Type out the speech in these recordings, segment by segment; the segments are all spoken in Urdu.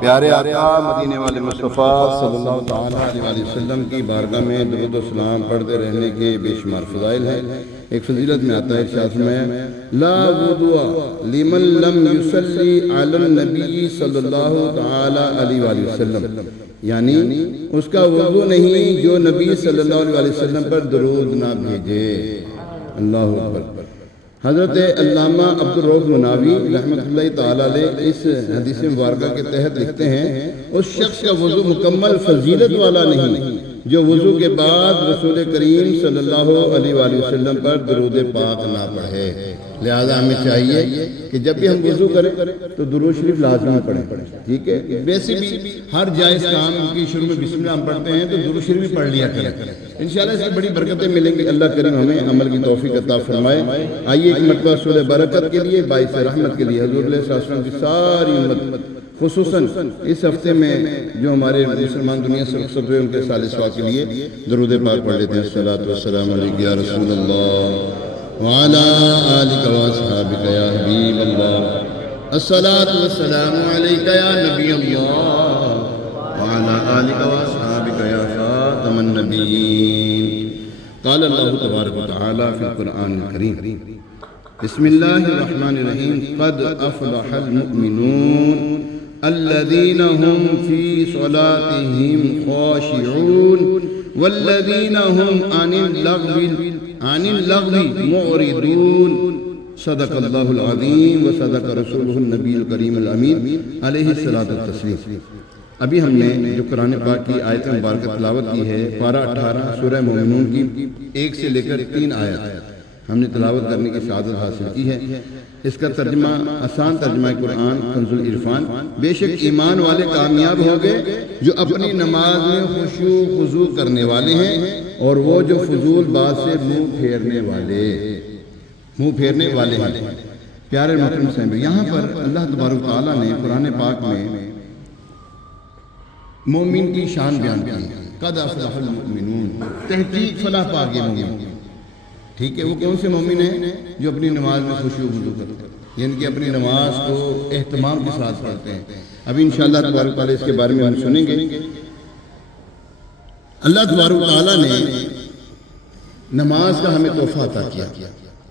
پیارے آقا مدینے والے مصطفیٰ صلی اللہ تعالیٰ علیہ وسلم کی بارگاہ میں درود و سلام پڑھتے رہنے کے بے شمار فضائل ہیں۔ ایک فضیلت میں آتا ہے ارشاد میں لا وضوء لمن لم یصلی علی النبی صلی اللہ تعالیٰ علیہ وسلم، یعنی اس کا وضو نہیں جو نبی صلی اللہ علیہ وسلم پر درود نہ بھیجے۔ اللہ اکبر۔ حضرت علامہ عبدالرؤف مناوی رحمۃ اللہ تعالیٰ علیہ اس حدیث مبارکہ کے تحت لکھتے ہیں اس شخص کا وضو مکمل فضیلت والا نہیں جو وضو کے بعد رسول کریم صلی اللہ علیہ وآلہ وسلم پر درود پاک نہ پڑھے۔ لہذا ہمیں چاہیے کہ جب بھی ہم وضو کریں تو درود شریف لازمی پڑھیں، ٹھیک ہے؟ ویسے بھی ہر جائز کام کی شروع میں بسم اللہ ہم پڑھتے ہیں تو درود شریف بھی پڑھ لیا کریں، انشاءاللہ اس سے بڑی برکتیں ملیں گی۔ اللہ کریم ہمیں عمل کی توفیق عطا فرمائے۔ آئیے ایک مرتبہ سورہ برکت کے لیے، باعث رحمت کے لیے حضور علیہ السلام کی ساری امت، خصوصاً اس ہفتے میں جو ہمارے مسلمان دنیا سے رخصت ہوئے ان کے صالح سوا کے لیے درود پاک پڑھ لیتے ہیں۔ الصلاۃ والسلام علیک یا رسول اللہ وعلی آلک واصحابک یا حبیب اللہ، الصلاۃ والسلام علیک یا نبی اللہ وعلی آلک واصحابک یا خاتم النبیین۔ قال اللہ تبارک و تعالی فی القرآن الکریم بسم اللہ الرحمن الرحیم قد افلح المؤمنون الذین هم فی صلاتهم خاشعون والذین هم عن اللغو معرضون۔ صدق اللہ العظیم و صدق رسولہ النبی الکریم الامین علیہ الصلاۃ والتسلیم۔ ابھی ہم نے جو قرآن پاک کی آیت مبارکہ تلاوت کی ہے پارہ 18 سورہ مومنون کی 1 سے لے کر 3 آیات ہم نے تلاوت کرنے کی سعادت حاصل کی ہے۔ اس کا ترجمہ آسان ترجمہ قرآن کنز العرفان۔ بے شک ایمان والے کامیاب ہو گئے جو اپنی نماز میں خشوع و خضوع کرنے والے ہیں اور وہ جو فضول بات سے منہ پھیرنے والے ہیں۔ پیارے محترم صاحب، یہاں پر اللہ تبارک و تعالیٰ نے قرآن پاک میں مومن کی شان بیان کی ہے۔ قد افلح المؤمنون، تحقیق فلاح پا گئے مومن، ٹھیک ہے؟ وہ کون سے مومن ہیں؟ جو اپنی نماز میں خشوع و خضوع کرتے ہیں، یعنی کہ اپنی نماز کو اہتمام کے ساتھ پڑھتے ہیں۔ ابھی انشاءاللہ تبارک تعالیٰ اس کے بارے میں ہم سنیں گے۔ اللہ تبارک تعالیٰ نے نماز کا ہمیں تحفہ عطا کیا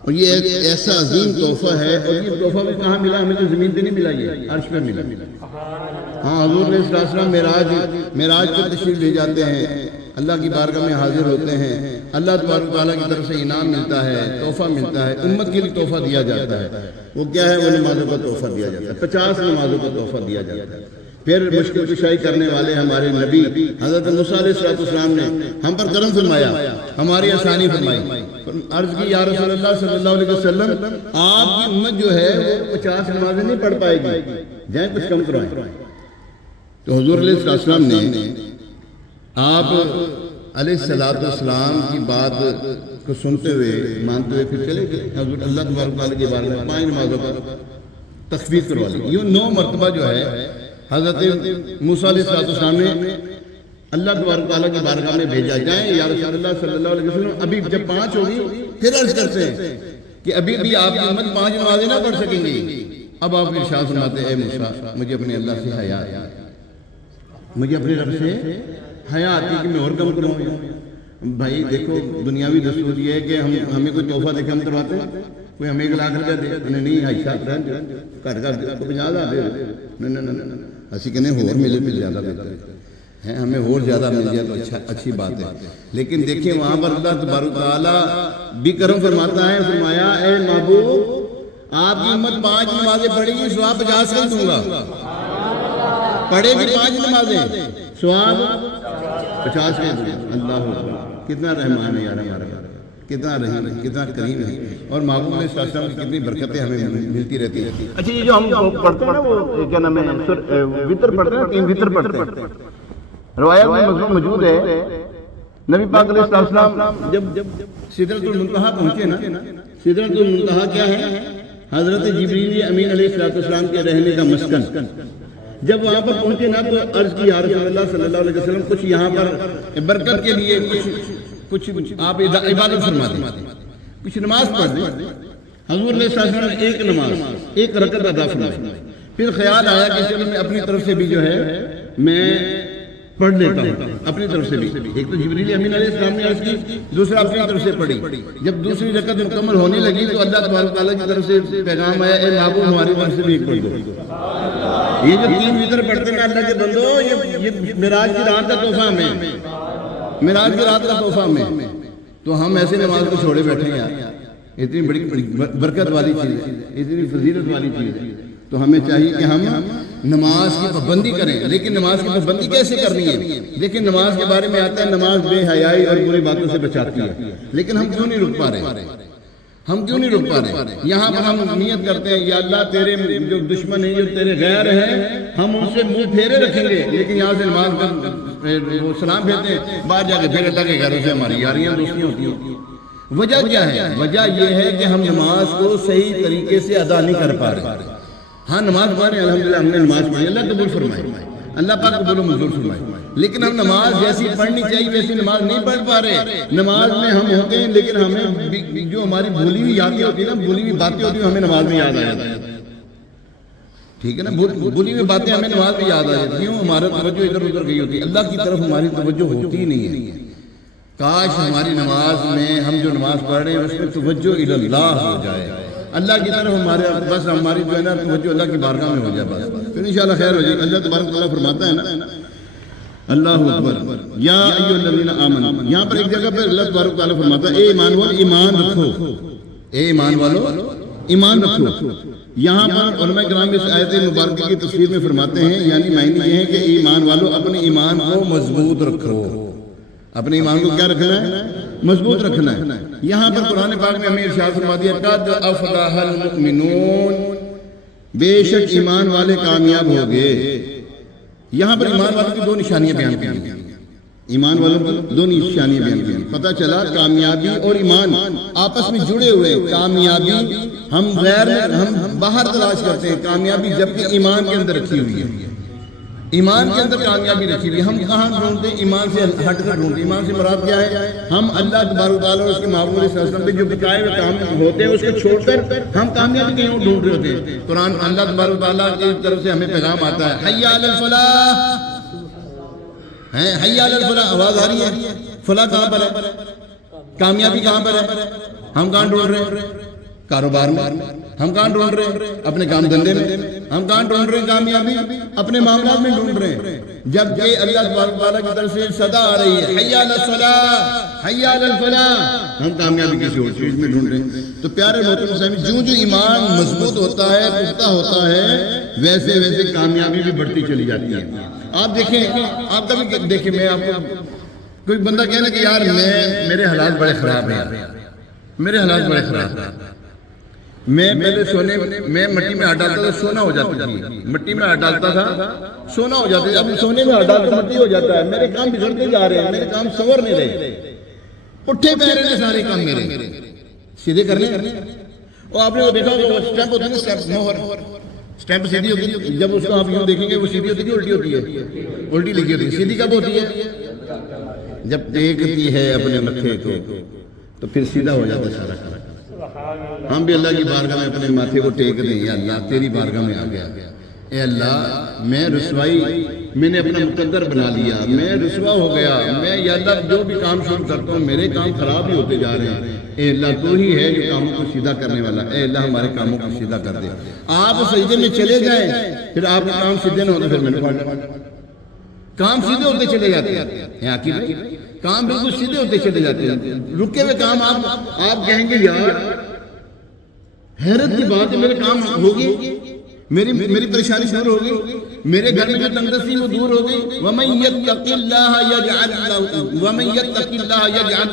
اور یہ ایک ایسا عظیم تحفہ ہے، اور یہ تحفہ بھی کہاں ملا؟ ہمیں تو زمین پہ نہیں ملا، یہ عرش پہ ملا۔ ہاں، حضور علیہ السلام معراج پر تشریف لے جاتے ہیں، اللہ کی بارگاہ میں حاضر ہوتے ہیں، اللہ تبارک تعالیٰ کی طرف سے انعام ملتا ہے، تحفہ ملتا ہے، امت کے لیے تحفہ دیا جاتا ہے۔ وہ کیا ہے؟ وہ نمازوں کا تحفہ دیا جاتا ہے، 50 نمازوں کا تحفہ دیا جاتا ہے۔ پھر مشکل کشائی کرنے والے ہمارے نبی حضرت موسیٰ علیہ السلام نے ہم پر کرم فرمایا، ہماری آسانی فرمائی، عرض کی یا رسول اللہ صلی اللہ علیہ وسلم آپ کی امت جو ہے وہ 50 نمازیں نہیں پڑھ پائے گی، جائیں کچھ کم کروائیں۔ تو حضور علیہ السلام نے آپ علیہ السلام کی بات کو سنتے ہوئے مانتے ہوئے پھر چلے گئے۔ حضور اللہ تبارک تعالیٰ کے بارے میں 5 نمازوں پر تخفیف کروا لی۔ یوں 9 مرتبہ جو ہے حضرت موسیٰ علیہ السلام نے اللہ تبارک تعالیٰ کی بارگاہ میں بھیجا، جائیں یا رسول اللہ صلی اللہ علیہ وسلم۔ ابھی جب 5 ہوگی پھر عرض کرتے ہیں کہ ابھی بھی آپ کی امت 5 نمازیں نہ پڑھ سکیں گی۔ اب آپ ارشاد فرماتے ہیں اے موسیٰ مجھے اپنے اللہ سے حیا آتی، مجھے اپنے رب سے حیا آتی کہ میں اور کم کروں۔ بھائی دیکھو، دنیاوی دستور یہ ہے کہ ہمیں کوئی تحفہ دے کے ہم کرواتے ہیں، کوئی ہمیں 1 لاکھ روپیہ دے، نہیں عائشہ رہن دے، گھر کا 50,000 دے، نہیں اسی کہنے اور ملے مل زیادہ بہتر ہے، ہمیں اور زیادہ مل جائے تو اچھی بات ہے۔ لیکن دیکھیں وہاں پر اللہ تبارک تعالیٰ بھی کرم فرماتا ہے، فرمایا اے محبوب آپ کی امت 5 نمازیں پڑھے گی، ثواب 50 کا دوں گا۔ پڑھے گی 5 نمازیں، ثواب 50 کا دوں گا۔ اللہ کتنا رحمان ہے یار ہمارا، کتنا رحیم ہے، کتنا کریم ہے، اور محبوب علیہ السلام کی کتنی برکتیں ہمیں ملتی رہتی ہیں۔ اچھا یہ جو ہم پڑھتے ہیں نا وہ کیا نام ہے، وتر پڑھتے ہیں، 3 وتر پڑھتے ہیں۔ روایت میں مضمون موجود ہے نبی پاک علیہ السلام جب سدرۃ المنتہا پہنچے نا، سدرۃ المنتہا کیا ہے؟ حضرت جبریل امین علیہ السلام کے رہنے کا مسکن۔ جب وہاں پر پہنچے نا تو عرض کی یا رسول اللہ صلی اللہ علیہ وسلم کچھ یہاں پر برکت کے لیے کچھ آپ عبادت فرما دیں، کچھ نماز پڑھ دیں۔ حضور نے ایک نماز ایک رکعت ادا فرمائی، پھر خیال آیا کہ چلو میں اپنی طرف سے بھی جو ہے میں پڑھ لیتا ہوں اپنی طرف سے بھی. ایک تو جبریل امین علیہ السلام نے عرض کی، دوسرا اپنی طرف سے پڑھی. جب دوسری رکعت مکمل ہونے لگی تو اللہ تبارک تعالیٰ کی طرف سے پیغام آیا، اے محبوب ہماری طرف سے بھی ایک پڑھ دو. یہ جو 3 وتر پڑھتے ہیں اللہ کے بندو، یہ معراج کی رات کا تحفہ ہمیں، معراج کی رات کا تحفہ ہمیں. تو ہم ایسے نماز کو چھوڑے بیٹھے ہیں یار، اتنی بڑی برکت والی چیز ہے، اتنی فضیلت والی چیز ہے. تو ہمیں چاہیے کہ ہم نماز کی پابندی کریں. لیکن نماز کی پابندی کیسے کرنی ہے؟ لیکن نماز کے بارے میں آتا ہے نماز بے حیائی اور بری باتوں سے بچاتی ہے. لیکن ہم کیوں نہیں رک پا رہے؟ ہم کیوں نہیں رک پا رہے؟ یہاں پر ہم نیت کرتے ہیں یا اللہ تیرے جو دشمن ہیں، جو تیرے غیر ہیں، ہم ان سے منہ پھیرے رکھیں گے. لیکن یہاں سے نماز کا وہ سلام بھیجتے ہیں، باہر جا کے پھر اللہ کے گھروں سے ہماری یاریاں دوستیاں ہوتی ہیں. وجہ کیا ہے؟ وجہ یہ ہے کہ ہم نماز کو صحیح طریقے سے ادا نہیں کر پا رہے. ہاں نماز پڑھ رہے ہیں، الحمدللہ ہم نے نماز پڑھی، اللہ قبول فرمائے، اللہ پاک قبول و منظور فرمائے. لیکن ہم نماز جیسی پڑھنی چاہیے ویسی نماز نہیں پڑھ پا رہے. نماز میں ہم ہوتے ہیں لیکن ہمیں جو ہماری بھولی ہوئی یادیں ہوتی ہیں نا، بھولی ہوئی باتیں ہوتی ہیں ہمیں نماز میں یاد آ جاتی ہیں. ٹھیک ہے نا، بھولی ہوئی باتیں ہمیں نماز میں یاد آ جاتی ہیں. ہمارا توجہ ادھر ادھر گئی ہوتی ہے، اللہ کی طرف ہماری توجہ ہوتی ہی نہیں ہے. کاش ہماری نماز میں ہم جو نماز پڑھ رہے ہیں اس میں توجہ اللہ ہو جائے، اللہ کی طرف ہمارے بس ہماری جو ہے نا توجہ اللہ کی بارگاہ میں ہو جائے بس، پھر انشاءاللہ خیر ہو جائے. اللہ تبارک تعالیٰ فرماتا ہے نا، اللہ اکبر یا ایھا الذین آمنوا. یہاں پر ایک جگہ پر اللہ تبارک تعالیٰ فرماتا ہے اے ایمان والو ایمان رکھو، اے ایمان والو ایمان رکھو. یہاں پر علماء کرام اس آیت مبارکہ کی تفسیر میں فرماتے ہیں یعنی معنی یہ ہے کہ ایمان والو اپنے ایمان کو مضبوط رکھو. اپنے ایمان کو کیا رکھنا ہے؟ مضبوط رکھنا ہے. یہاں پر قرآن پاک میں ہمیں ارشاد فرما دیا قد افلح المؤمنون، بے شک ایمان والے کامیاب ہو گئے. یہاں پر ایمان والوں کی 2 نشانیاں بیان کی ہیں. ایمان والوں کی 2 نشانیاں بیان کی ہیں. پتہ چلا کامیابی اور ایمان آپس میں جڑے ہوئے. کامیابی ہم باہر تلاش کرتے ہیں کامیابی، جبکہ ایمان کے اندر رکھی ہوئی ہے. ایمان کے اندر کامیابی رکھی ہوئی. ہم کہاں ڈھونڈتے ہیں؟ ایمان سے ہٹ کر ڈھونڈتے. ایمان سے مراد کیا ہے؟ ہم اللہ تبارک تعالیٰ اور اس کے محبوب صلی اللہ علیہ وسلم پہ جو بتائے ہوئے کام ہوتے ہیں اس کو چھوڑ کر ہم کامیابی کہیں اور ڈھونڈ رہے ہوتے ہیں. قرآن اللہ تبارک تعالیٰ کی طرف سے ہمیں پیغام آتا ہے حی علی الفلاح، حی علی الفلاح. آواز آ رہی ہے؟ فلاح کہاں پر ہے؟ کامیابی کہاں پر ہے؟ ہم کہاں ڈھونڈ رہے ہیں؟ کاروبار میں. ہم کہاں ڈھونڈ رہے ہیں؟ اپنے کام دھندے میں. ہم کہاں ڈھونڈ رہے ہیں کامیابی؟ اپنے معاملات میں ڈھونڈ رہے ہیں. جبکہ اللہ تبارک تعالیٰ کی طرف سے صدا آ رہی ہے حی علی الصلاح، حی علی الفلاح. ہم کامیابی کسی اور چیز میں ڈھونڈ رہے ہیں. تو پیارے محترم سامعین، جو ایمان مضبوط ہوتا ہے، پختہ ہوتا ہے، ویسے ویسے کامیابی بھی بڑھتی چلی جاتی ہے. آپ دیکھیں، آپ کبھی دیکھیں، میں آپ کو کوئی بندہ کہنا کہ یار میرے حالات بڑے خراب ہیں، میرے حالات بڑے خراب ہیں. میں پہلے میں مٹی میں ہاتھ ڈالتا تھا سونا ہو جاتا تھی. مٹی میں ہاتھ ڈالتا تھا سونا ہو جاتا ہے. اب سونے میں ہاتھ ڈالتا مٹی ہو جاتا ہے. میرے کام بگڑتے جا رہے ہیں، میرے کام سنور نہیں رہے. اٹھے پیرے نے سارے کام میرے سیدھے کرنے. اور آپ نے وہ دیکھا ہوگا اسٹیمپ ہوتی ہے نا، اسٹیمپ مہر، اسٹیمپ سیدھی ہوتی ہے. جب اس کو آپ یوں دیکھیں گے وہ سیدھی ہوتی ہے، الٹی ہوتی ہے. الٹی لکھی ہوتی ہے. سیدھی کب ہوتی ہے؟ جب ٹیکتی ہے اپنے متھے کو تو پھر سیدھا ہو جاتا ہے سارا کام. ہم بھی اللہ کی بارگاہ میں اپنے ماتھے کو ٹیک دیں، یا اللہ تیری بارگاہ میں آ گیا. اے اللہ میں رسوائی میں نے اپنا مقدر بنا لیا، میں رسوا ہو گیا. میں یا اللہ جو بھی کام شروع کرتا ہوں میرے کام خراب ہی ہوتے جا رہے ہیں. اے اللہ تو ہی ہے جو کاموں کو سیدھا کرنے والا. اے اللہ ہمارے کاموں کو سیدھا کر دے. آپ سجدے میں چلے جائیں، پھر آپ کا کام سیدھے نہ ہوتا پھر میں نے پڑھ کام سیدھے ہوتے چلے جاتے ہیں. کام بالکل سیدھے ہوتے چلے جاتے ہیں. رکے ہوئے کام آپ کہیں گے یار حیرت کی بات ہے، میرے کام ہوگی، میری پریشانی دور ہوگی، میرے گھر میں جو تنگستی وہ دور ہوگی. وَمَن يَتَّقِ اللَّهَ يَجْعَلْ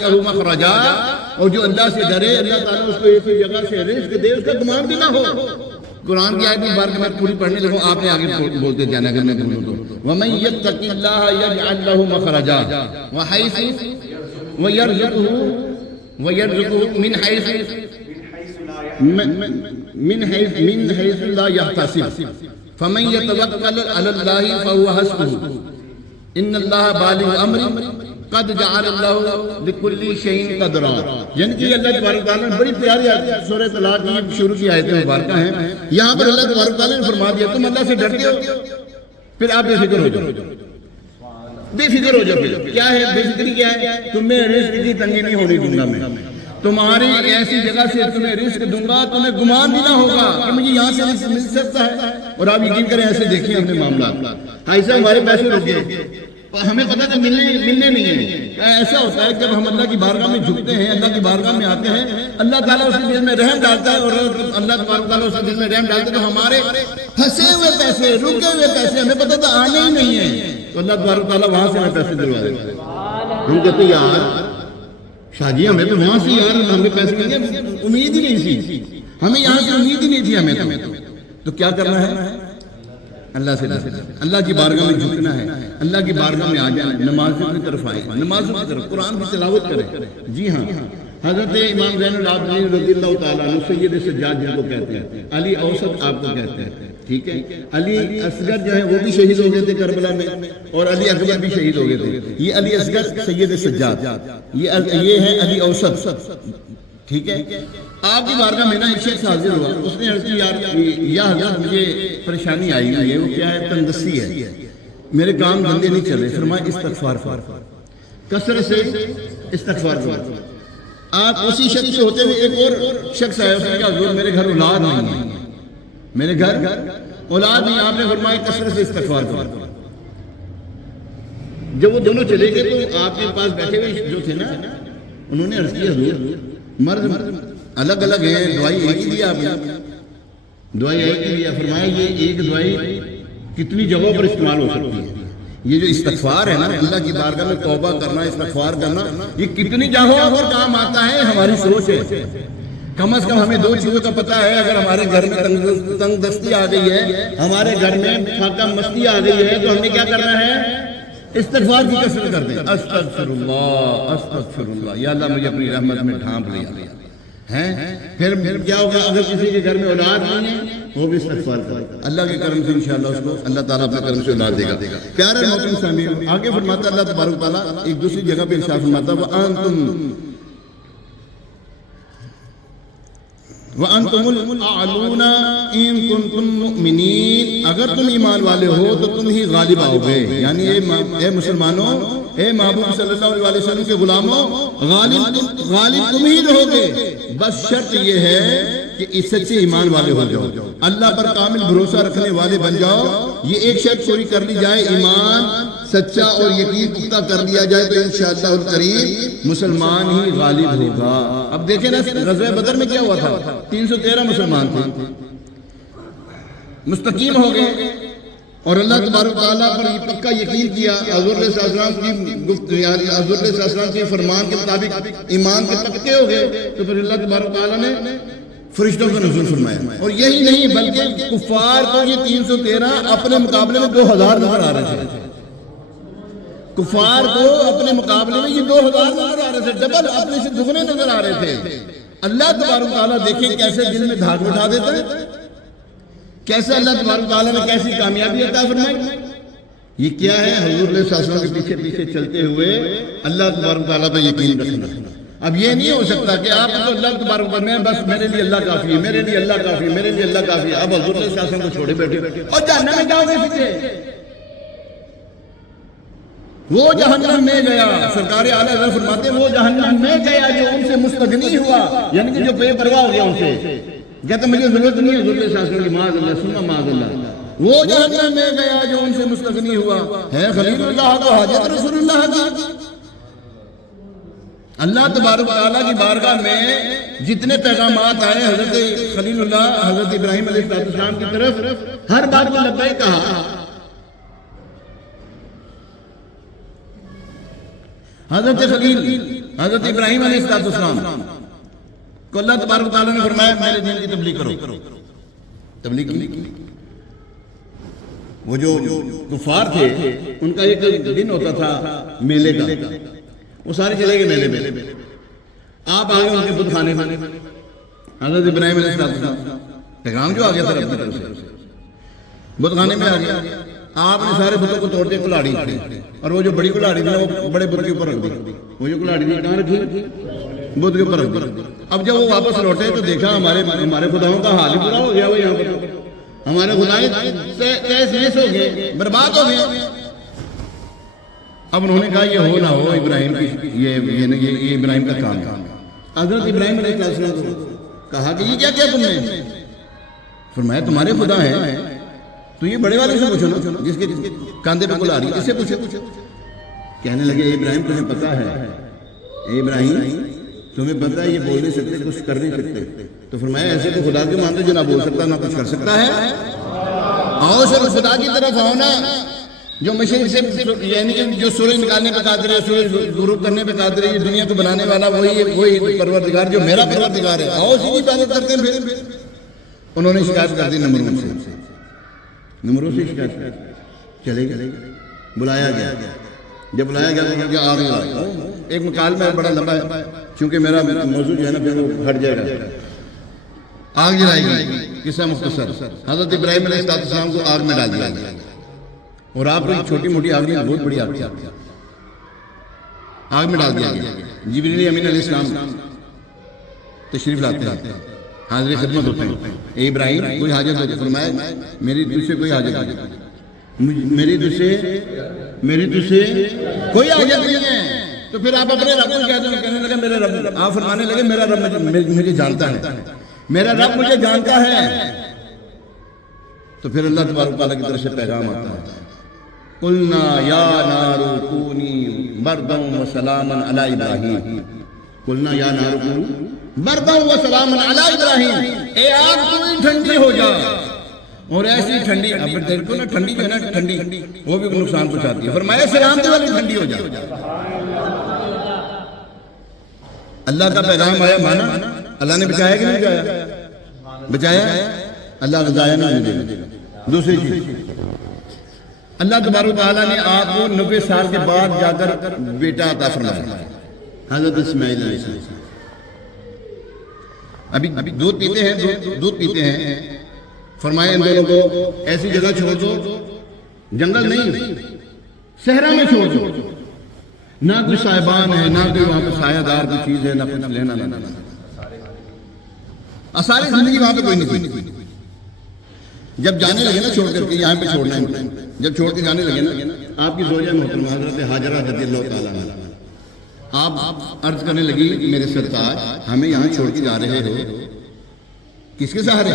لَهُ مَخْرَجًا. اور جو اللہ سے ڈرے اللہ تعالیٰ اس کو ایسی جگہ سے رزق دے، اس کا گمان بھی نہ ہو. قرآن کی آیت مبارکہ میں پوری پڑھنے لگوں، آپ نے آگے بولتے جانا اگر میں بولوں تو. وَمَن يَتَّقِ اللَّهَ يَجْعَلْ لَهُ مَخْرَجًا وَحَيْثُ وَيَرْزُقْهُ من حيث لا يحتسب فمن يتوكل على الله فهو حسبه ان الله بالغ امره قد جعل اللہ لکل شیء قدرا، یعنی کہ اللہ تبارک تعالیٰ نے بڑی پیاری آیت سورہ طلاق کی شروع کی آیتیں مبارکہ ہیں، یہاں پر اللہ تبارک تعالیٰ نے فرما دیا تم اللہ سے ڈرتے ہو، پھر آپ بے فکر ہو جاؤ، بے فکر ہو جاؤ۔ پھر کیا ہے بے فکری؟ کیا ہے؟ تمہیں رزق کی تنگی نہیں ہونے دوں گا میں، تمہاری ایسی جگہ سے تمہیں رزق دوں گا تمہیں گمان بھی نہ ہوگا کہ مجھے یہاں سے رزق مل سکتا ہے۔ اور آپ یقین کریں ایسے دیکھیں اپنے معاملات، ایسے ہمارے پیسے رک گئے، ہمیں پتہ تھا ملنے نہیں ہیں۔ ایسا ہوتا ہے جب ہم اللہ کی بارگاہ میں جھکتے ہیں، اللہ کی بارگاہ میں آتے ہیں، اللہ تعالیٰ اس دل میں رحم ڈالتا ہے، اور اللہ تبارک تعالیٰ اس دل میں رحم ڈالتا ہے تو ہمارے پھنسے ہوئے پیسے، رکے ہوئے پیسے ہمیں پتہ تھا آنے ہی نہیں ہیں، تو اللہ تبارک تعالیٰ وہاں سے ہمیں پیسے دلوا دیتا ہے۔ ہم کہتے ہیں یار شاہ جی ہمیں تو وہاں سے یار ہمیں پیسے مل گئے، امید ہی نہیں تھی ہمیں، یہاں سے امید ہی نہیں تھی ہمیں، تو کیا کرنا ہے؟ اللہ سے اللہ کی بارگاہ میں جھکنا ہے، اللہ کی بارگاہ میں آ جائیں، نمازوں کی طرف آئیں، نمازوں کی طرف قرآن کی تلاوت کریں۔ جی ہاں، حضرت امام زین العابدین رضی اللہ تعالیٰ عنہ سید سجاد جن کو کہتے ہیں، علی اوسط آپ کو کہتے ہیں، ٹھیک ہے۔ علی اصغر جو ہے وہ بھی شہید ہو گئے تھے کربلا میں، اور علی اکبر بھی شہید ہو گئے تھے۔ یہ علی اصغر سید سجاد، یہ ہے علی اوسط، ٹھیک ہے۔ آپ کی بارگاہ میں نا ایک شخص حاضر ہوا، اس نے عرض کی یا حضرت مجھے پریشانی آئی ہے، وہ کیا ہے؟ تندرستی ہے، میرے کام دھندے نہیں چل رہے۔ فرمایا استغفار کثرت سے استغفار کرو۔ آپ اسی شخص سے ہوتے ہوئے ایک اور شخص آیا، اس نے کہا حضور میرے گھر اولاد نہیں ہے، میرے گھر اولاد نہیں۔ آپ نے فرمایا کثرت سے استغفار کرو۔ جب وہ دونوں چلے گئے تو آپ کے پاس بیٹھے ہوئے جو تھے نا، انہوں نے عرض کیا حضور مرد الگ الگ ہیں، دوائی ایک ہی دیا آپ نے، دوائی ایک ہی دیا۔ فرمایا یہ ایک دوائی کتنی جگہوں پر استعمال ہو سکتی ہے؟ یہ جو استغفار ہے نا، اللہ کی بارگاہ میں توبہ کرنا، استغفار کرنا، یہ کتنی جگہوں پر کام آتا ہے؟ ہماری سوچ ہے، کم از کم ہمیں دو چیزوں کا پتہ ہے۔ اگر ہمارے گھر میں تنگ دستی آ گئی ہے، ہمارے گھر میں فاقہ مستی آ گئی ہے، تو ہم نے کیا کرنا ہے؟ استغفار کی کثرت کر دیں، استغفر اللہ استغفر اللہ، یا اللہ مجھے اپنی رحمت میں ڈھانپ لیا ہیں۔ پھر کیا ہوگا؟ اگر کسی کے گھر میں اولاد نہیں ہے وہ بھی استغفار کرے، اللہ کے کرم سے انشاءاللہ اس کو اللہ تعالیٰ اپنے کرم سے اولاد دے گا۔ پیارے محترم سامعین، آگے فرماتا اللہ تبارک تعالیٰ ایک دوسری جگہ پہ ارشاد فرماتا وَأَنْتُمُ الْأَعْلُونَ إِن كُنتُم مُؤْمِنِينَ، اگر تم ایمان والے ہو تو تم ہی غالب آؤ گے، یعنی اے مسلمانوں، اے محبوب صلی اللہ علیہ وسلم کے غلاموں، غالب تم ہی رہو گے، بس شرط یہ ہے کہ اس سچے ایمان والے ہو جاؤ، اللہ پر کامل بھروسہ رکھنے والے بن جاؤ۔ یہ ایک شرط پوری کر لی جائے، ایمان سچا اور یقین پختہ کر لیا جائے، تو انشاءاللہ الکریم مسلمان ہی غالب ہوگا۔ اب دیکھیں نا غزوہ بدر میں کیا ہوا تھا؟ 313 مسلمان تھے، مستقیم ہو گئے، اور اللہ تبارک تعالیٰ پر یہ پکا یقین کیا، حضور صلی اللہ علیہ وسلم کی گفتگو، حضور صلی اللہ علیہ وسلم کے فرمان کے مطابق ایمان کے پکے ہو گئے، تو پھر اللہ تبارک تعالیٰ نے فرشتوں کو نزول فرمایا۔ اور یہی نہیں بلکہ کفار کو یہ 313 اپنے مقابلے میں 2000 نظر آ رہے تھے، کفار کو اپنے مقابلے میں یہ 2000 نظر آ رہے تھے، ڈبل اپنے سے دگنے نظر آ رہے تھے۔ اللہ تبارک تعالیٰ دیکھیں کیسے دل میں دھاگ اٹھا دیتا ہے، کیسے اللہ تبارک تعالیٰ نے کیسی کامیابی عطا فرمائی۔ یہ کیا ہے؟ حضور صلی اللہ علیہ وسلم کے پیچھے پیچھے چلتے ہوئے اللہ تبارک تعالیٰ پہ یقین رکھنا۔ اب یہ نہیں ہو سکتا کہ آپ تو اللہ تبارک تعالیٰ میں بس میرے لیے اللہ کافی ہے، میرے لیے اللہ کافی ہے، میرے لیے اللہ کافی ہے، اب حضور صلی اللہ علیہ وسلم کو چھوڑے بیٹھے اور جہنم میں جاؤ گے سیدھے۔ وہ جہنم میں گیا، سرکار اعلیٰ حضرت فرماتے ہیں وہ جہنم میں گیا جو ان سے مستغنی ہوا، یعنی کہ جو بے پرواہ ہو گیا ان سے، کہتے مجھے ضرورت نہیں ہے حضور صلی اللہ علیہ وسلم کی، معاذ اللہ ثم معاذ اللہ۔ وہ جہنم میں گیا جو ان سے مستغنی ہوا، ہے خلیل اللہ کو حاجت رسول اللہ کی۔ اللہ تبارک تعالیٰ کی بارگاہ میں جتنے پیغامات آئے حضرت خلیل اللہ حضرت ابراہیم علیہ السلام کی طرف، ہر بات کو لبیک کہا۔ حضرت خلیل حضرت ابراہیم علیہ السلام کو اللہ تبارک تعالیٰ نے فرمایا میرے دین کی تبلیغ کرو، تبلیغ کی۔ وہ جو کفار تھے ان کا ایک دن ہوتا تھا میلے کا، وہ سارے چلے گئے میلے میں، آپ آگے ان کے بت خانے میں، حضرت ابراہیم علیہ السلام پیغام جو آ گیا تھا اپنی طرف سے، بت خانے میں آ گیا، آپ نے سارے بتوں کو توڑ دیا کلاڑی کھڑی، اور وہ جو بڑی کلاڑی تھی نا وہ بڑے بت کے اوپر رکھ دی، وہ جو کلاڑی تھی کہاں رکھی؟ بت کے اوپر رکھ دی۔ اب جب وہ واپس لوٹے تو دیکھا ہمارے خداؤں کا حال ہی برا ہو گیا، وہ یہاں پر ہمارے خدائیں تیس نیس ہو گئے، برباد ہو گئے۔ اب انہوں نے کہا یہ ہو نہ ہو ابراہیم کی یہ ابراہیم کا کام ہے۔ حضرت ابراہیم علیہ السلام کو کہا کہ یہ کیا کیا تم نے؟ فرمایا تمہارے خدا ہیں تو یہ بڑے والے سے پوچھو نا، جس کے کاندھے پہ کلاڑی، اس سے پوچھو۔ کہنے لگے ابراہیم تمہیں پتا ہے، اے ابراہیم تمہیں پتا ہے یہ بول نہیں سکتے، کچھ کر نہیں سکتے۔ تو فرمایا ایسے تو خدا کے مانتے جو نہ بول سکتا نہ کچھ کر سکتا ہے، آؤ سب خدا کی طرف آؤ نا، جو مشرق سے یعنی کہ جو سورج نکالنے پہ قادر ہے، سورج غروب کرنے پہ قادر ہے، یہ دنیا کو بنانے والا وہی پروردگار جو میرا پروردگار ہے، آؤ اسی کی عبادت کرتے ہیں۔ پھر انہوں نے شکایت کر دی نمرود سے شکایت کر چلے گئے، بلایا گیا، جب بلایا گیا تو آگ لگا۔ ایک مکال میں بڑا لمبا ہے چونکہ میرا موضوع جو ہے نا پھر وہ ہٹ جائے گا۔ آگ جلائی گئی، قصہ مختصر، حضرت ابراہیم علیہ السلام کو آگ میں ڈال دیا گیا، اور آپ ایک چھوٹی موٹی آگ میں بہت بڑی آگ میں ڈال دیا گیا۔ جبریل امین علیہ السلام تشریف لاتے ہیں، حاضر خدمت ہوتے ہیں، اے ابراہیم کوئی حاجت ہے؟ فرمایا میری تجھ سے کوئی حاجت نہیں، میری تجھ سے کوئی حاجت نہیں ہے۔ تو پھر آپ اپنے رب کو کہتے ہیں، کہنے لگے میرے رب، آپ فرمانے لگے میرا رب مجھے جانتا ہے، میرا رب مجھے جانتا ہے۔ تو پھر اللہ تبارک تعالیٰ کی طرف سے پیغام آتا ہے، قلنا یا نار کونی بردا وسلاما علی ابراہیم، قلنا یا نار کونی بردا وسلاما علی ابراہیم، اے آگ تو ٹھنڈی ہو جا، اور ایسی ٹھنڈی، اب تیرے کو نا ٹھنڈی جو ہے نا ٹھنڈی وہ بھی نقصان پہنچاتی ہے، فرمایا سلامتی والی ٹھنڈی ہو جا۔ اللہ کا پیغام آیا، مانا، اللہ نے بچایا کہ نہیں بچایا؟ اللہ غذایا نہیں مجھے۔ دوسری چیز، اللہ تبارک تعالیٰ نے آپ کو 90 سال کے بعد جا کر بیٹا عطا فرمایا، حضرت اسماعیل علیہ السلام۔ ابھی دودھ پیتے ہیں، فرمایا ان دونوں کو ایسی جگہ چھوڑ دو، جنگل نہیں صحرا میں چھوڑ دو، نہ کوئی صاحبان ہے، نہ کوئی وہاں پہ سایہ دار کوئی چیز ہے، نہ کچھ لینا نہ ساری زندگی وہاں پہ کوئی نہیں۔ جب جانے لگے نا چھوڑ کر کے، یہاں پہ چھوڑنا ہے، جب چھوڑ کے جانے لگے نا، آپ کی زوجہ محترمہ حضرت حاجرہ رضی اللہ تعالیٰ عنہ آپ عرض کرنے لگی میرے سرتاج ہمیں یہاں چھوڑ کے جا رہے ہو کس کے سہارے؟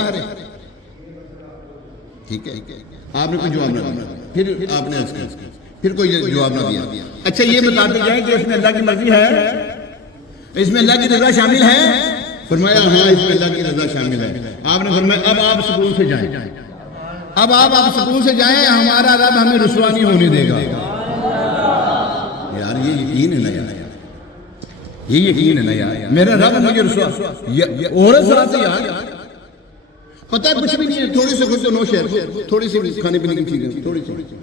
ٹھیک ہے، آپ نے کوئی جواب نہ دیا، پھر آپ نے عرض کیا، پھر کوئی جواب نہ دیا۔ اچھا یہ بتاتے جائیں کہ اس میں اللہ کی مرضی ہے، اس میں اللہ کی رضا شامل ہے؟ فرمایا ہاں اس میں اللہ کی رضا شامل ہے۔ آپ نے فرمایا اب آپ سکون سے جائیں، اب آپ سکون سے جائیں، ہمارا رب ہمیں رسوا نہیں ہونے دے گا۔ یار یہ یقین ہے نا یار، یہ یقین ہے نا یار، میرا رب مجھے رسوا، عورت ذرا سے یار پتہ کچھ بھی نہیں ہے، تھوڑی سی خود نوش ہے، تھوڑی سی کھانے پینے کی چیزیں، تھوڑی سی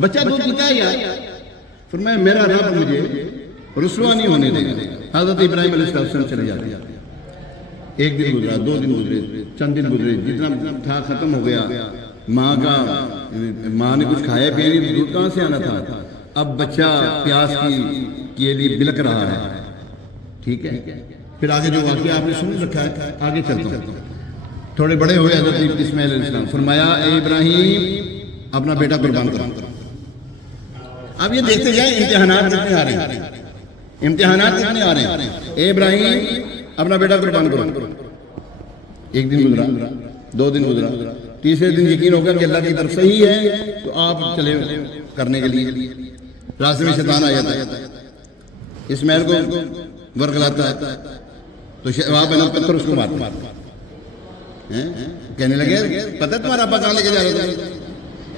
بچہ دودھ پیتا ہے یار۔ فرمایا میرا رب مجھے رسوا نہیں ہونے دے گا۔ حضرت ابراہیم علیہ السلام چلے جاتے ہیں، ایک دن گزرا، 2 دن گزرے، چند دن گزرے، جتنا تھا ختم ہو گیا۔ ماں نے کچھ کھایا پیا نہیں، دودھ کہاں سے آنا تھا؟ اب بچہ پیاس کے لیے بلک رہا ہے، ٹھیک ہے۔ پھر آگے جو واقعہ آپ نے سن رکھا ہے، آگے چلتا ہوں۔ تھوڑے بڑے ہوئے حضرت اسماعیل علیہ السلام، فرمایا اے ابراہیم اپنا بیٹا قربان کرو۔ اب یہ دیکھتے جائیں امتحانات کتنے آ رہے ہیں، امتحانات کتنے آ رہے ہیں۔ اے ابراہیم اپنا بیٹا قربان کرو۔ ایک دن گزرا، 2 دن گزرا، تیسرے دن یقین ہو گیا کہ اللہ کی طرف صحیح ہے، تو آپ چلے کرنے کے لیے۔ راستے میں شیطان آ جاتا ہے، اسماعیل کو ورگلاتا ہے، تو وہاں پہ پتھر اس کو مارتا ہے۔ کہنے لگے پتہ تمہارا ابا کہاں لے کے جا رہے تھے؟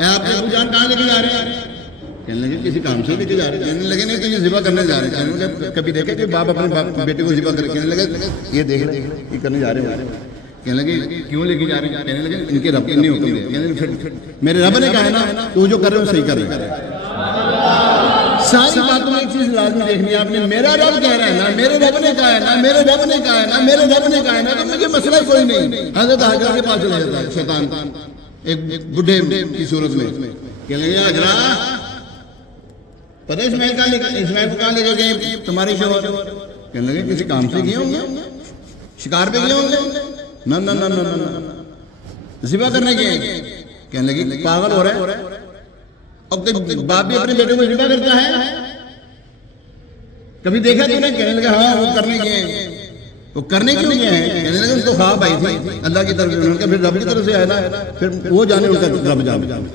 آپ کے ابو جان کہاں لے کے جا رہے ہیں؟ کہنے لگے کسی کام سے لے کے جا رہے ہیں۔ کہنے لگے نہیں تو یہ ذبح کرنے جا رہے ہیں۔ کہنے لگے کبھی دیکھے کہ باپ اپنے بیٹے کو ذبح کرے؟ کہنے لگے یہ دیکھ رہے یہ کرنے جا رہے ہیں۔ کہنے لگے کیوں لے کے جا رہے ہیں؟ کہنے لگے ان کے رب کے نہیں ہوتے ہیں۔ کہنے لگے میرے رب نے کہا ہے نا تو جو کر رہے ہو صحیح کر رہے ہیں۔ ساری باتوں میں ایک چیز لازمی دیکھنی ہے آپ نے، میرا رب کہہ رہا ہے نا، میرے رب نے کہا ہے نا، میرے رب نے کہا ہے نا، میرے رب نے کہا ہے نا، تو مجھے مسئلہ کوئی نہیں۔ حضرت حاجرہ کے پاس چلا جاتا ہے شیطان، ایک بڈھے کی صورت میں، کہنے لگے حجرہ پتہ اسماعیل کو کہاں لے کے گئے تمہارے شوہر؟ کہنے لگے کسی کام سے گئے ہوں گے، شکار پہ گئے ہوں گے؟ نہ ذبح کرنے گئے۔ کہنے لگے پاگل ہو رہا ہے، اب باپ بھی اپنے بیٹے کو ذبح کرتا ہے، کبھی دیکھا تو نہیں؟ کہنے لگا ہاں وہ کرنے گئے ہیں۔ وہ کرنے کیوں گئے ہیں؟ کہنے لگے ان کو خواب آئی تھی اللہ کی طرف سے، ان کا پھر رب کی طرف سے آیا، پھر وہ جانے ان کا رب جانے۔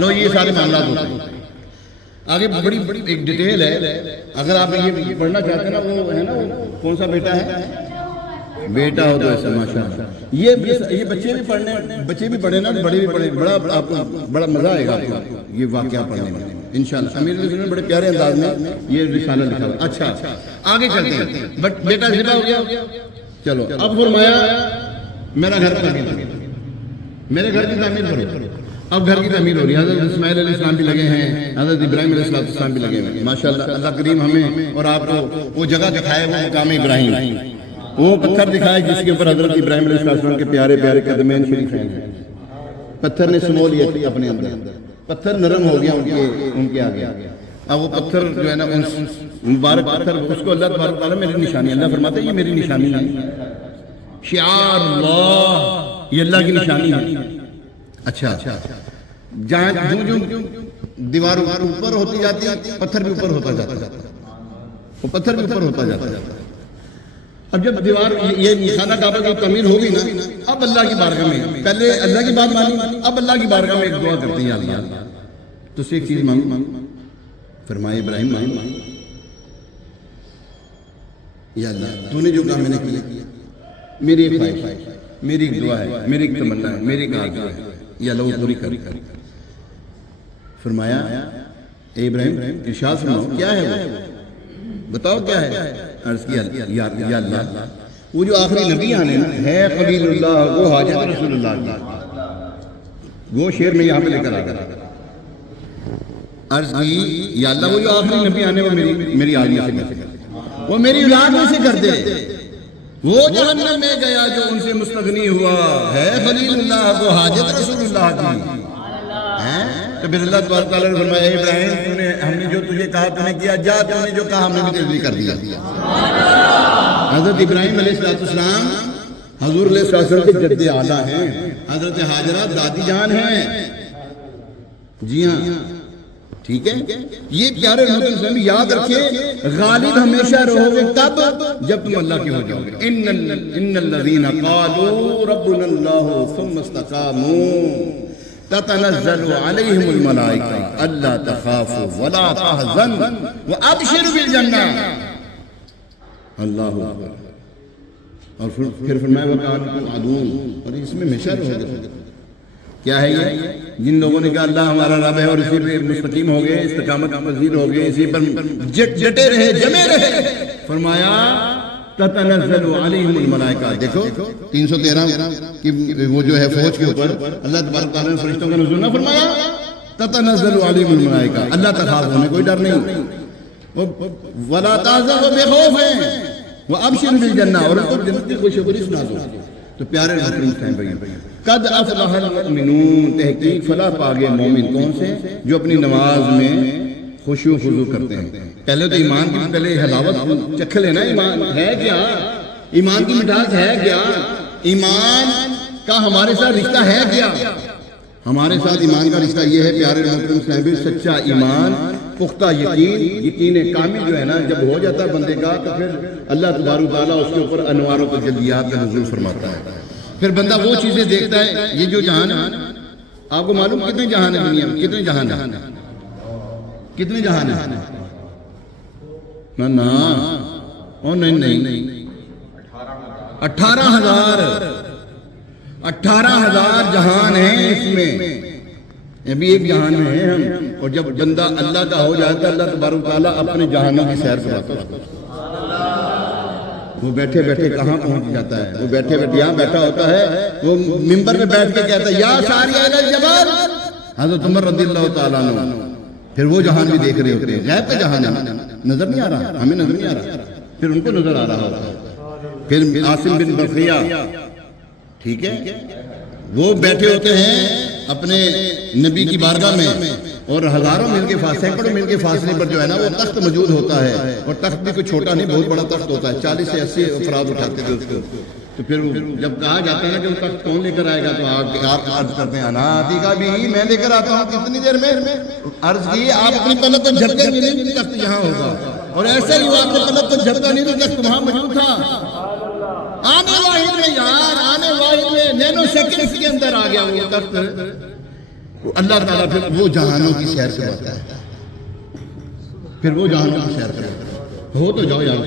لو یہ سارے معاملات ہوتے ہیں۔ آگے بڑی ایک ڈیٹیل ہے، اگر آپ یہ پڑھنا چاہتے ہیں نا، وہ ہے نا کون سا بیٹا ہے، بیٹا ہو تو ایسا ماشاءاللہ، یہ بچے بھی پڑھے نا، بڑے بھی پڑھے، بڑا آپ کو بڑا مزہ آئے گا یہ واقعہ پڑھنے میں انشاءاللہ۔ امیر رسول نے بڑے پیارے انداز میں یہ رسالہ لکھا ہوا۔ اچھا آگے چلتے ہیں، بٹ بیٹا ذبح ہو گیا، چلو اب فرمایا میرا گھر تعمیر کرو، میرے گھر کی تعمیر کرو۔ اب گھر کی تعمیر ہو رہی ہے، حضرت اسماعیل علیہ السلام بھی لگے ہیں، حضرت ابراہیم علیہ السلام بھی لگے ہیں ماشاءاللہ۔ اللہ کریم ہمیں اور آپ کو وہ جگہ دکھائے، وہ مقام ابراہیم، وہ پتھر دکھائے جس کے اوپر حضرت ابراہیم علیہ السلام کے پیارے پیارے قدمین شریف ہیں۔ پتھر نے سمو لیا تھی اپنے اندر، پتھر نرم ہو گیا ان کے آگے۔ اب وہ پتھر جو ہے نا مبارک پتھر، اس کو اللہ تبارک تعالیٰ میری نشانی، اللہ فرماتا ہے یہ میری نشانی ہے، شعار اللہ، یہ اللہ کی نشانی ہے۔ اچھا جہاں جو دیوار اوپر ہوتی جاتی ہے، پتھر بھی اوپر ہوتا جاتا ہے، وہ پتھر بھی اوپر ہوتا جاتا ہے۔ اب جب دیوار یہ خانہ کعبہ کی تعمیر ہوگی نا، اب اللہ کی بارگاہ میں، پہلے اللہ کی بات مانی، اب اللہ کی بارگاہ میں ایک دعا کرتے ہیں، یا اللہ تو سے ایک چیز مانگ، فرمائے ابراہیم مانگ، یا اللہ تو نے جو کہا میں نے کیا، میری ایک خواہش ہے، میری ایک دعا ہے، میری ایک تمنا ہے، میری ایک آرزو ہے، یا اللہ وہ پوری کر۔ فرمایا اے ابراہیم ارشاد فرماؤ کیا ہے وہ، بتاؤ کیا ہے؟ عرض کیا یا اللہ وہ جو آخری نبی آنے ہے خلیل اللہ، وہ حاجت رسول اللہ کی، وہ شعر میں یہاں پہ لے کر آ گیا۔ عرض کی یا اللہ وہ جو آخری نبی آنے وہ میری آدمی سے کر دے، وہ میری اولاد میں سے کر دے، وہ جہنم میں گیا جو ان سے مستغنی ہوا، ہے خلیل اللہ وہ حاجت رسول اللہ کی۔ تو پھر اللہ تبارک تعالیٰ نے فرمایا اے ابراہیم ہم نے جو تجھے کہا تو نے کیا، جا تو نے جو کہا ہم نے بھی تجھے کر دیا۔ حضرت ابراہیم علیہ السلام حضور علیہ السلام کے جد اعلیٰ ہیں، حضرت حاجرہ دادی جان ہیں، جی ہاں ٹھیک ہے۔ یہ پیارے محترم یاد رکھیں، غالب ہمیشہ رہو گے کب؟ جب تم اللہ کے ہو جاؤ گے۔ ان الذین قالوا ربنا اللہ ثم استقاموا تتنزل علیہم الملائکہ الا تخافوا ولا تحزنوا وابشروا بالجنہ۔ اللہ اکبر۔ اور پھر فرمایا وَكَانُوا يُوعَدُونَ، اور اس میں ہمیشہ رہو گے۔ کیا ہے یہ؟ جن لوگوں نے کہا اللہ ہمارا رب ہے اور اسی پہ مستقیم ہو گئے، استقامت پذیر ہو گئے، اسی پر جٹے رہے، جمے رہے، فرمایا تتنزل علیہم الملائکہ۔ دیکھو 313 کی وہ جو ہے فوج کے اوپر اللہ تبارک تعالیٰ نے فرشتوں کا نزول نہ فرمایا، تتنزل علیہم الملائکہ، اللہ تخاف، ہمیں کوئی ڈر نہیں، ولا تحزنوا، بے خوف ہیں، وابشروا بالجنہ، اور ان کو جنت کی خوشخبری سنا دو۔ تو پیارے بھائی قد افلح المؤمنون، تحقیق فلاح پا گئے مومن، کون سے؟ جو اپنی نماز میں خشوع و خضوع کرتے ہیں۔ پہلے تو ایمان کی پہلے حلاوت چکھ لینا، ایمان ہے کیا، ایمان کی مٹھاس ہے کیا، ایمان کا ہمارے ساتھ رشتہ ہے کیا؟ ہمارے ساتھ ایمان کا رشتہ یہ ہے پیارے محترم صاحب، سچا ایمان، پختہ یقین کامل جو ہے نا جب ہو جاتا ہے بندے کا، تو پھر اللہ تبارک تعالیٰ اس کے اوپر انوار و تجلیات کا نزول فرماتا ہے۔ پھر بندہ وہ چیزیں دیکھتا ہے، یہ جو جہان ہے آپ کو معلوم کتنے جہان ہیں دنیا میں، کتنے جہان ہیں، کتنے جہان ہیں؟ نہ اور نہیں 18,000 جہان ہیں اس میں، ابھی ایک جہان میں ہیں ہم، اور جب بندہ اللہ کا ہو جاتا ہے اللہ تبارک تعالیٰ اپنے جہانوں کی سیر کراتا ہے۔ وہ بیٹھے بیٹھے کہاں پہنچ جاتا ہے، وہ بیٹھے بیٹھے یہاں بیٹھا ہوتا ہے، وہ منبر پہ بیٹھ کے کہتا ہے یا ساری اہل الجبل، حضرت عمر رضی اللہ تعالیٰ عنہ، پھر وہ جہان بھی دیکھ رہے ہوتے ہیں، غیب کا جہان ہے، نظر نہیں آ رہا، ہمیں نظر نہیں آ رہا، پھر ان کو نظر آ رہا ہوتا ہے۔ پھر عاصم بن بقیہ ٹھیک ہے وہ بیٹھے ہوتے ہیں اپنے نبی کی بارگاہ میں، اور ہزاروں میل کے فاصلے، سینکڑوں میل کے فاصلے پر جو ہے نا وہ تخت موجود ہوتا ہے، اور تخت بھی کوئی چھوٹا نہیں، بہت بڑا تخت ہوتا ہے، 40 سے 80 افراد اٹھاتے تھے اس کو۔ تو پھر جب کہا جاتا ہے کہ وہ تخت کون لے کر آئے گا، تو آپ عرض کرتے ہیں انا آتیکا بھی، میں لے کر آتا ہوں، کتنی دیر میں؟ عرض کی آپ اپنی پلک کو جھپکے بھی نہیں، تخت یہاں ہوگا، اور ایسا ہی وہ آپ نے پلک کو جھپکا نہیں تو تخت وہاں موجود تھا۔ آنے واحد میں یار، آنے واحد میں نینو سیکنڈز کے اندر آ گیا وہ تخت۔ اللہ تعالیٰ پھر وہ جہانوں کی سیر کرواتا ہے، پھر وہ جہانوں کی سیر کرواتا ہے، ہو تو جاؤ یار،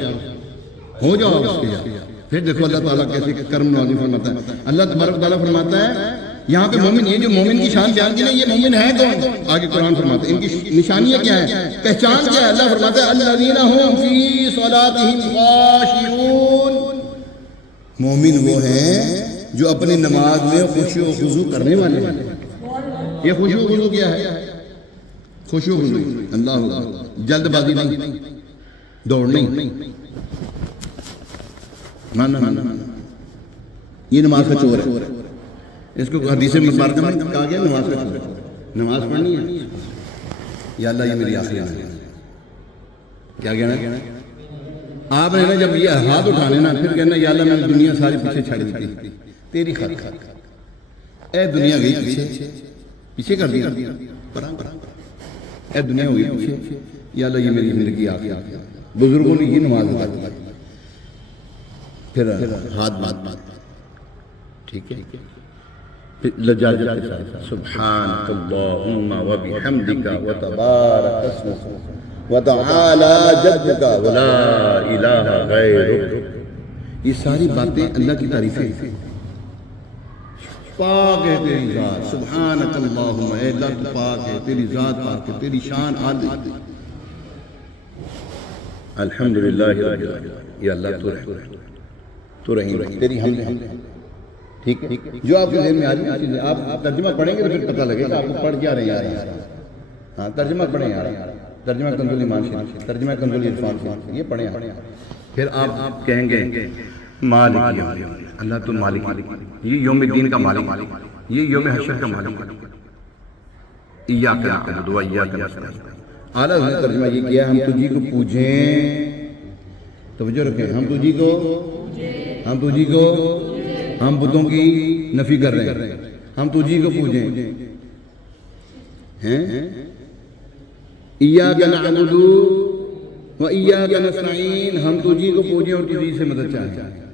ہو جاؤ اس کے یار۔ پھر دیکھو اللہ تعالیٰ کیسے کرم نوازی فرماتا ہے۔ اللہ تبارک تعالیٰ فرماتا ہے یہاں پہ مومن، یہ جو مومن کی شان بیان کی نا، یہ مومن ہے کون؟ آگے قرآن فرماتا ہے ان کی نشانیاں کیا ہیں، پہچان کیا ہے۔ اللہ فرماتا ہے الذین هم فی صلاتہم خاشعون، مومن وہ ہیں جو اپنی نماز میں خشوع و خضوع کرنے والے ہیں۔ یہ خشوع و خضوع کیا ہے؟ خشوع و خضوع، اللہ، جلد بازی نہیں، دوڑ نہیں، نا نا نا، یہ نماز کا چور ہے۔ اس کو حدیث مبارکہ میں کہا گیا نماز کا چور ہے، نماز پڑھنی ہے، یا اللہ یہ میری آخری نماز ہے، کیا کہنا ہے؟ آپ نے نا جب یہ ہاتھ اٹھانے نا، پھر کہنا یا اللہ میں نے دنیا ساری پیچھے چھڑ دی تھی تیری خاطر، اے دنیا گئی پیچھے کر دیا، اے دنیا ہوئی پیچھے، یا اللہ یہ میری زندگی آخری۔ بزرگوں نے یہ نماز ادا کی، پھر ہاتھ بات ٹھیک ہے، پھر لجاجت کے ساتھ سبحانک اللہم و بحمدک و تبارک اسمک و تعالی جدک و لا الہ غیرک، یہ ساری باتیں اللہ کی تعریفیں ہیں۔ پاک ہے تیری ذات، سبحانک اللہم، اے اللہ تو پاک ہے، تیری ذات پاک ہے، تیری شان عالی، الحمدللہ رب العالمین، یا اللہ تو رحیم، تیری حمد، ٹھیک ہے۔ جو آپ کے ذہن میں آ جائے، آپ ترجمہ پڑھیں گے تو پھر پتہ لگے گا آپ کو پڑھ کیا رہے ہیں۔ ہاں ترجمہ پڑھیں یار، ترجمہ کنزُل ایمان شریف، ترجمہ کنزُل عرفان شریف، یہ پڑھیں آپ، پھر آپ کہیں گے مالک یوم الدین، اللہ تو مالک، یہ یوم الدین کا مالک، یہ یوم حشر کا مالک، ایاک نعبد و ایاک نستعین۔ اعلیٰ حضرت ترجمہ یہ کیا، ہم تجھی کو پوجیں، توجہ رکھیں، ہم تجھی کو ہم بتوں کی نفی کر رہے ہیں، ہم تجھی کو پوجیں ہیں، ایاک نعبد و ایاک نستعین، ہم تجھی کو پوجیں اور تجھی سے مدد چاہیں،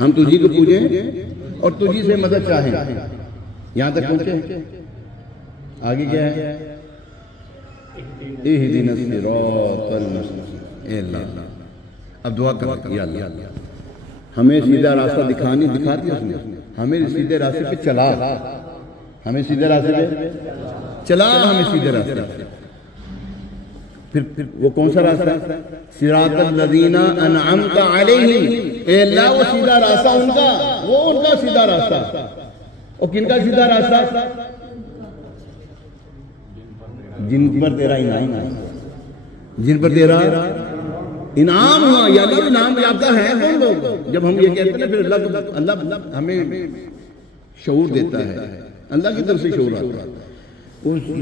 ہم تجھی کو پوجیں اور تجھی سے مدد چاہیں۔ یہاں تک پہنچے، آگے کیا ہے؟ اہدنا الصراط المستقیم، اے اللہ، اب دعا کر یا اللہ ہمیں سیدھا راستہ دکھا دیا اس نے، ہمیں سیدھے راستے پہ چلا، ہمیں سیدھے راستے پہ چلا، ہمیں سیدھے راستے پہ۔ پھر وہ کون سا راستہ ہے؟ صراط الذین انعمت علیہم، اے اللہ وہ سیدھا راستہ ان کا، وہ ان کا سیدھا راستہ، اور کن کا سیدھا راستہ؟ جن پر تیرا انعام ہے، جن پر تیرا انعام ہوا، یعنی انعام یافتہ ہے کون لوگ؟ جب ہم یہ کہتے ہیں پھر اللہ ہمیں شعور دیتا ہے، اللہ کی طرف سے شعور آتا ہے۔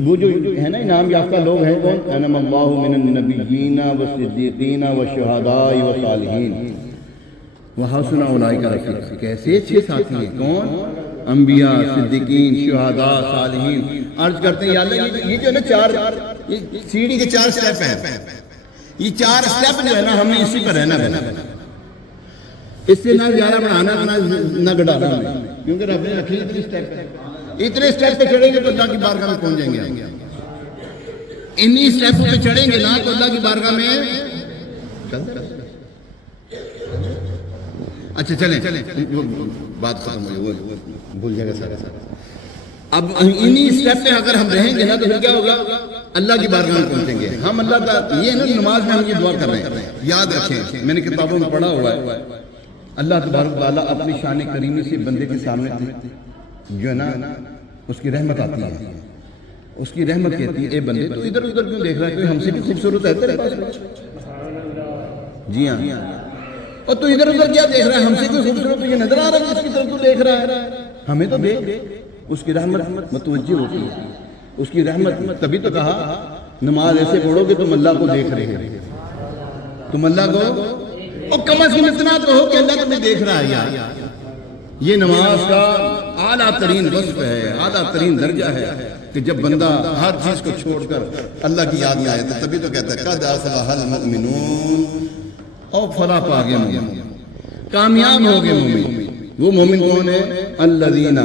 وہ جو ہے نا انعام یافتہ لوگ ہیں کون؟ انعم اللہ من النبیین والصدیقین والشہداء والصالحین وحسن اولئک رفیقا، کیسے اچھے ساتھی ہیں کون؟ انبیاء، صدیقین، شہداء، صالحین۔ عرض کرتے ہیں یا اللہ یہ جو ہے نا چار سیڑھی کے 4 سٹیپ ہیں، یہ 4 سٹیپ جو ہے نا ہمیں اسی پر رہنا ہے، اس سے نہ زیادہ بڑھانا نہ گھٹانا، کیونکہ رب نے رکھی اتنے سٹیپ ہے، اتنے سٹیپ پہ چڑھیں گے تو اللہ کی بارگاہ میں پہنچ جائیں گے، انہی سٹیپوں پہ چڑھیں گے نا تو اللہ کی بارگاہ میں۔ اچھا چلیں بات ختم ہوئی، وہ بھول جائے گا سارا۔ اب انہی سٹیپ پہ اگر ہم رہیں گے نا تو پھر کیا ہوگا؟ اللہ کی بارگاہ میں پہنچیں گے ہم۔ اللہ تعالیٰ یہ نا نماز میں ہم یہ دعا کر رہے ہیں، یاد رکھیں، میں نے کتابوں میں پڑھا ہوا ہے، اللہ تبارک تعالیٰ اپنی شان کریمی سے بندے کے سامنے جو ہے نا اس کی رحمت آتی ہے، اس کی رحمت کہتی ہے اے بندے تو ادھر ادھر کیوں دیکھ رہا ہے، کوئی ہم سے بھی خوبصورت ہے تیرے پاس؟ جی ہاں، اور تو ادھر ادھر کیا دیکھ رہا ہے؟ ہم سے کوئی خوبصورت تجھے نظر آ رہا ہے جس کی طرف تو دیکھ رہا ہے؟ ہمیں تو دیکھ، اس کی رحمت متوجہ ہوتی ہے، اس کی رحمت. تبھی تو کہا نماز ایسے پڑھو کہ تم اللہ کو دیکھ رہے ہو، تم اللہ کو، اور کم از کم اتنا تو ہو کہ اللہ تمہیں دیکھ رہا ہے یار. یہ نماز کا اعلیٰ ترین وصف ہے، اعلیٰ ترین درجہ ہے کہ جب بندہ ہر چیز کو چھوڑ کر اللہ کی یاد میں آئے تو تبھی تو کہتا ہے قد افلح المؤمنون، اور فلاح پا گئے مومن، کامیاب ہو گئے مومن. وہ مومن کون ہے؟ الذین،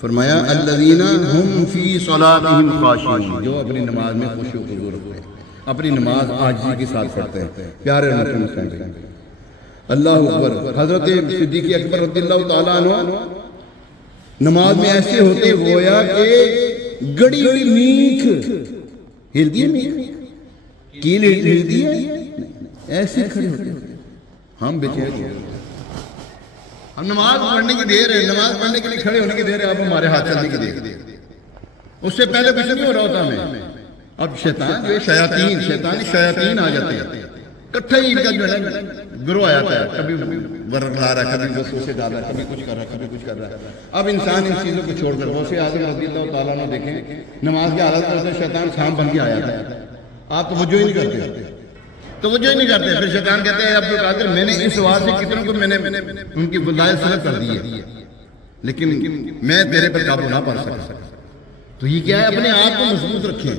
فرمایا الذین ہم فی صلاتہم خاشعون، جو اپنی نماز میں خشوع و خضوع رکھتے ہیں، اپنی نماز عاجزی کے ساتھ پڑھتے ہیں. پیارے محترم، اللہ اکبر. حضرت صدیق اکبر رضی اللہ تعالیٰ عنہ نماز میں ایسے ہوتے گویا کہ گڑی ہوئی میخ ہلتی ہے، میخ کیل ہلتی ہے، ایسے کھڑے ہوتے. ہم بچے ہم نماز پڑھنے کی دیر ہے، نماز پڑھنے کے لیے کھڑے ہونے کی دیر ہے، اب ہمارے ہاتھ چلنے کی دیر ہے. اس سے پہلے کچھ نہیں ہو رہا ہوتا ہمیں. اب شیطان جو شیاطین، شیطانی شیاطین آ جاتے ہیں، کٹھا ہی ان کا جو ہے گروہ آ جاتا ہے، کبھی ورق لا رہا ہے، کبھی وسوسے ڈال رہا ہے، کبھی کچھ کر رہا ہے، کبھی کچھ کر رہا ہے. اب انسان ان چیزوں کو چھوڑ کر غوث اعظم رضی اللہ تعالیٰ عنہ دیکھیں نماز کی حالت میں شیطان سانپ بن کے آیا تھا. آپ توجہ ہی نہیں کرتے، توجہ ہی نہیں کرتے. پھر شیطان کہتے ہیں عبد القادر میں نے اس وعد سے کتنوں کو میں نے ان کی ولایت سلب کر دی ہے، لیکن میں تیرے پر قابو نہ پا سکا. تو یہ کیا ہے؟ اپنے آپ کو مضبوط رکھیں.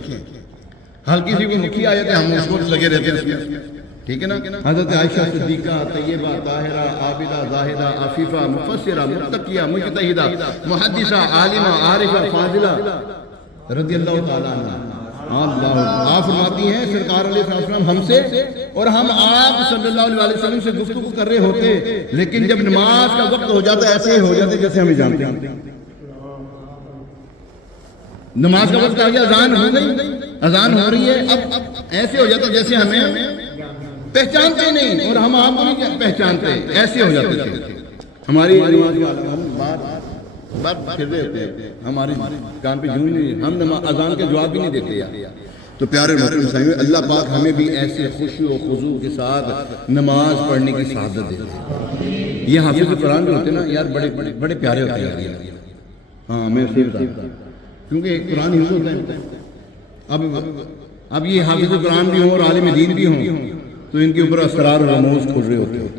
ہلکی سی کوئی مکھی آیت ہے ہم اس کو لگے رہتے ہیں اس میں، ٹھیک ہے نا. حضرت عائشہ صدیقہ طیبہ طاہرہ عابدہ زاہدہ عفیفہ مفسرہ متقیہ مجتہدہ محدثہ عالمہ عارفہ فاضلہ رضی اللہ تعالیٰ عنہ. آپ فرماتی ہیں سرکار علیہ السلام ہم سے اور ہم آپ صلی اللہ علیہ وسلم سے گفتگو کر رہے ہوتے، لیکن جب نماز کا وقت ہو جاتا ایسے ہو جاتے جیسے ہمیں جانتے ہیں. نماز کا وقت آ گیا، اذان ہو گئی، اذان ہو رہی ہے، اب ایسے ہو جاتا جیسے ہمیں پہچانتے نہیں اور ہم آپ کو نہیں پہچانتے، ایسے ہو جاتے تھے. ہماری بات پھر رہے ہوتے ہیں، ہماری کام پہ جون نہیں، ہم اذان کے جواب بھی نہیں دیتے یار. تو پیارے محترم سامعین، اللہ پاک ہمیں بھی ایسے خشوع و خضوع کے ساتھ نماز پڑھنے کی سعادت دیتے ہیں. یہ حافظ قرآن جو ہوتے ہیں نا یار بڑے پیارے ہوتے ہیں یار. ہاں میں صحیح بتا، کیونکہ قرآن ہی ہوتا ہے. اب یہ حافظ قرآن بھی ہوں اور عالم دین بھی ہوں تو ان کے اوپر اسرار و رموز کھل رہے ہوتے ہیں،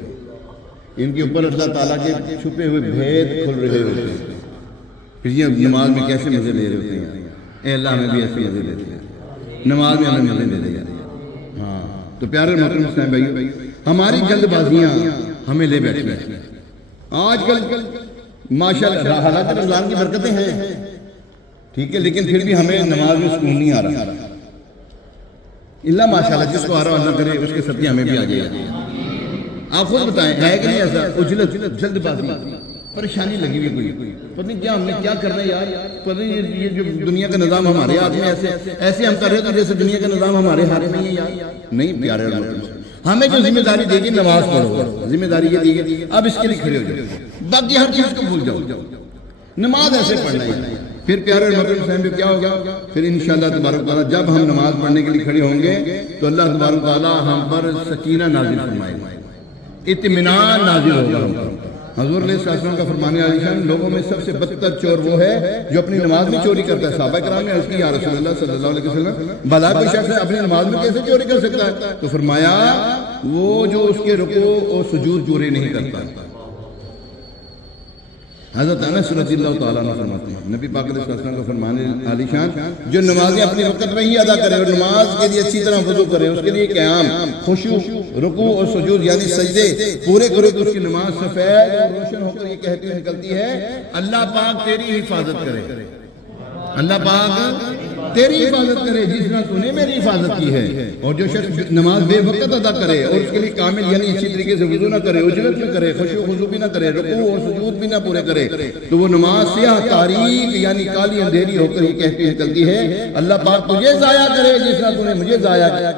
ان کے اوپر اللہ تعالیٰ کے چھپے ہوئے بھید کھل رہے ہوتے ہیں. پھر یہ نماز میں کیسے مزے لے رہے ہوتے ہیں. اے اللہ ہمیں بھی ایسے مزے لیتے ہیں، نماز میں ہمیں مزے لے رہے ہیں. ہاں تو پیارے محترم اسلام بھائی، ہماری جلد بازیاں ہمیں لے بیٹھی ہیں. آج کل ماشاءاللہ حالات رمضان کی برکتیں ہیں ٹھیک ہے، لیکن پھر بھی ہمیں نماز میں سکون نہیں آ رہا. اللہ ماشاءاللہ جس کو آ رہا اللہ کرے اس کے صدقے ہمیں بھی آ جائے. آپ خود بتائیں ہے کہ نہیں ایسا؟ اجلت جلد بازی، پریشانی لگی ہوئی کوئی، پتہ نہیں کیا ہم نے کیا کرنا ہے یار. پتہ نہیں یہ جو دنیا کا نظام ہمارے ہاتھ میں ایسے ہم کر رہے تھے جیسے دنیا کا نظام ہمارے ہاتھ میں ہی ہے یار. نہیں پیارے ہمیں جو ذمہ داری دے گی نماز پڑھو، ذمہ داری یہ دی گئی اب اس کے لیے کھڑے ہو جاؤ، باقی ہر چیز کو بھول جاؤ، نماز ایسے پڑھنا ہے. پھر پیارے محترم صاحب کیا ہوگا؟ پھر انشاءاللہ تبارک تعالیٰ جب ہم نماز پڑھنے کے لیے کھڑے ہوں گے تو اللہ تبارک تعالیٰ ہم پر سکینہ نازل فرمائے گا، اطمینان نازل ہوگا ہم پر. حضور علیہ السلام کا فرمانے عالی شان، لوگوں میں سب سے بدتر چور وہ ہے جو اپنی نماز میں چوری کرتا ہے. صحابہ کرام نے عرض کی یا رسول اللہ صلی اللہ علیہ وسلم بھلا کوئی شخص اپنی نماز میں کیسے چوری کر سکتا ہے؟ تو فرمایا وہ جو اس کے رکوع اور سجود پورے نہیں کرتا. حضرت انس رضی اللہ تعالیٰ عنہ فرماتے ہیں نبی پاک علیہ السلام کا فرمانے عالی شان، جو نمازیں اپنے وقت میں ہی ادا کرے اور نماز کے لیے اچھی طرح وضو کرے، اس کے لیے قیام، خشوع، رکوع اور سجود یعنی سجدے پورے کرے تو اس کی نماز سفید اور روشن ہو کر یہ کہتی نکلتی ہے اللہ پاک تیری حفاظت کرے، اللہ پاک تیری حفاظت کرے جس طرح تو نے میری حفاظت کی ہے. اور جو شخص نماز بے وقت ادا کرے اور اس کے لیے کامل یعنی اچھی طریقے سے وضو نہ کرے، اجرت نہ کرے، خشوع و خضوع بھی نہ کرے، رکوع اور سجود بھی نہ پورے کرے، تو وہ نماز سیاہ تاریک یعنی کالی اندھیری ہو کر یہ کہتی نکلتی ہے اللہ پاک تجھے ضائع کرے جس طرح تو نے مجھے ضائع کیا.